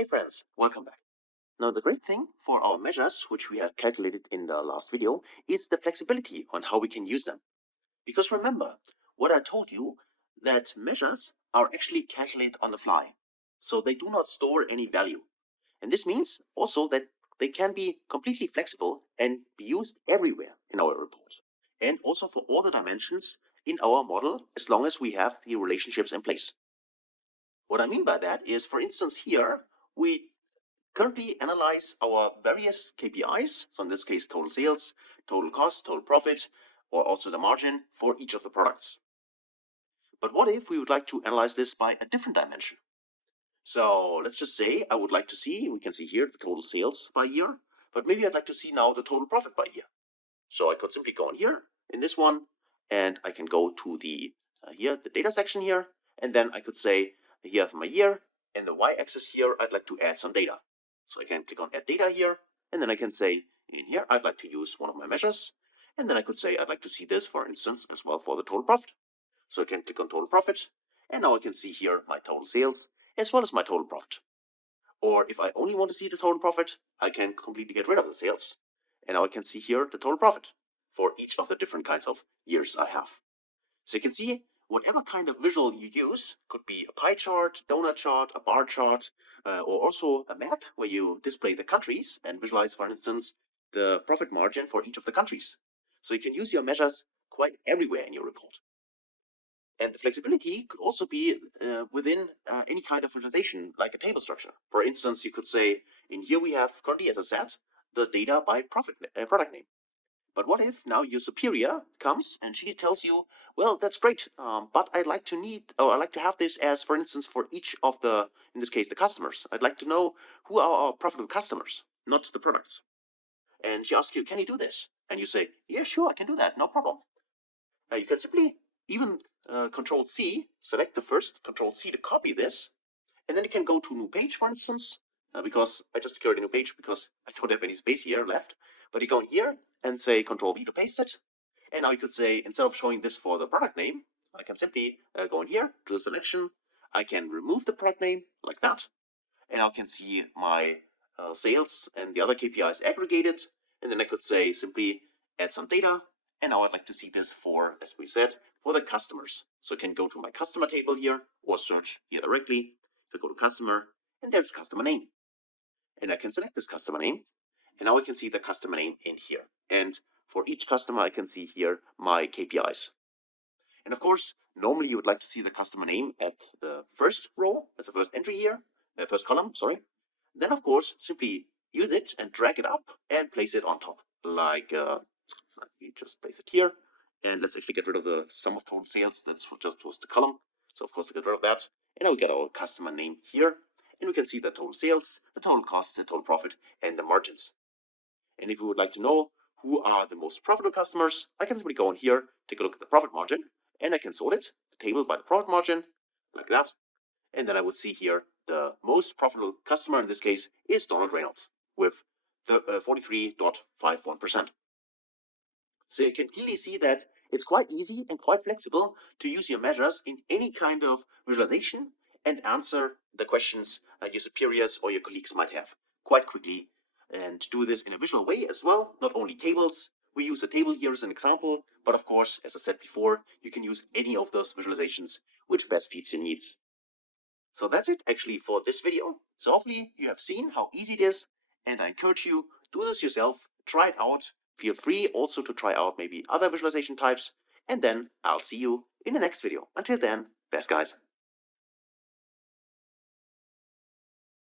Hey friends, welcome back. Now the great thing for our measures, which we have calculated in the last video, is the flexibility on how we can use them. Because remember, what I told you, that measures are actually calculated on the fly. So they do not store any value. And this means also that they can be completely flexible and be used everywhere in our report. And also for all the dimensions in our model, as long as we have the relationships in place. What I mean by that is, for instance, here we currently analyze our various KPIs. So in this case, total sales, total cost, total profit, or also the margin for each of the products. But what if we would like to analyze this by a different dimension? So let's just say I would like to see, we can see here the total sales by year, but maybe I'd like to see now the total profit by year. So I could simply go in here in this one, and I can go to the here, the data section here, and then I could say here for my year, and the y-axis here, I'd like to add some data. So I can click on add data here, and then I can say in here, I'd like to use one of my measures, and then I could say I'd like to see this, for instance, as well for the total profit. So I can click on total profit, and now I can see here my total sales as well as my total profit. Or if I only want to see the total profit, I can completely get rid of the sales, and now I can see here the total profit for each of the different kinds of years I have. So you can see whatever kind of visual you use, could be a pie chart, donut chart, a bar chart, or also a map where you display the countries and visualize, for instance, the profit margin for each of the countries. So you can use your measures quite everywhere in your report. And the flexibility could also be within any kind of visualization, like a table structure. For instance, you could say, in here we have currently, as I said, the data by product name. But what if now your superior comes and she tells you, well, that's great, but I'd like to have this as, for instance, for each of the, in this case, the customers. I'd like to know who are our profitable customers, not the products. And she asks you, can you do this? And you say, yeah, sure, I can do that, no problem. You can simply even Control C, select the first, Control C to copy this, and then you can go to new page, for instance, because I just created a new page because I don't have any space here left. But you go in here and say Control V to paste it. And now you could say, instead of showing this for the product name, I can simply go in here to the selection. I can remove the product name like that. And I can see my sales and the other KPIs aggregated. And then I could say simply add some data. And now I'd like to see this for, as we said, for the customers. So I can go to my customer table here or search here directly. So go to customer, and there's customer name. And I can select this customer name. And now I can see the customer name in here. And for each customer, I can see here my KPIs. And of course, normally you would like to see the customer name at the first row, as the first entry here, first column, sorry. Then of course, simply use it and drag it up and place it on top. Like, let me just place it here. And let's actually get rid of the sum of total sales. That's just was the column. So of course, we get rid of that. And now we get our customer name here. And we can see the total sales, the total cost, the total profit, and the margins. And if we would like to know who are the most profitable customers, I can simply go in here, take a look at the profit margin, and I can sort it, the table by the profit margin, like that. And then I would see here the most profitable customer in this case is Donald Reynolds with the 43.51%. So you can clearly see that it's quite easy and quite flexible to use your measures in any kind of visualization and answer the questions your superiors or your colleagues might have quite quickly, and do this in a visual way as well, not only tables. We use a table here as an example, but of course, as I said before, you can use any of those visualizations which best fits your needs. So that's it actually for this video. So hopefully you have seen how easy it is, and I encourage you, do this yourself, try it out. Feel free also to try out maybe other visualization types, and then I'll see you in the next video. Until then, best guys.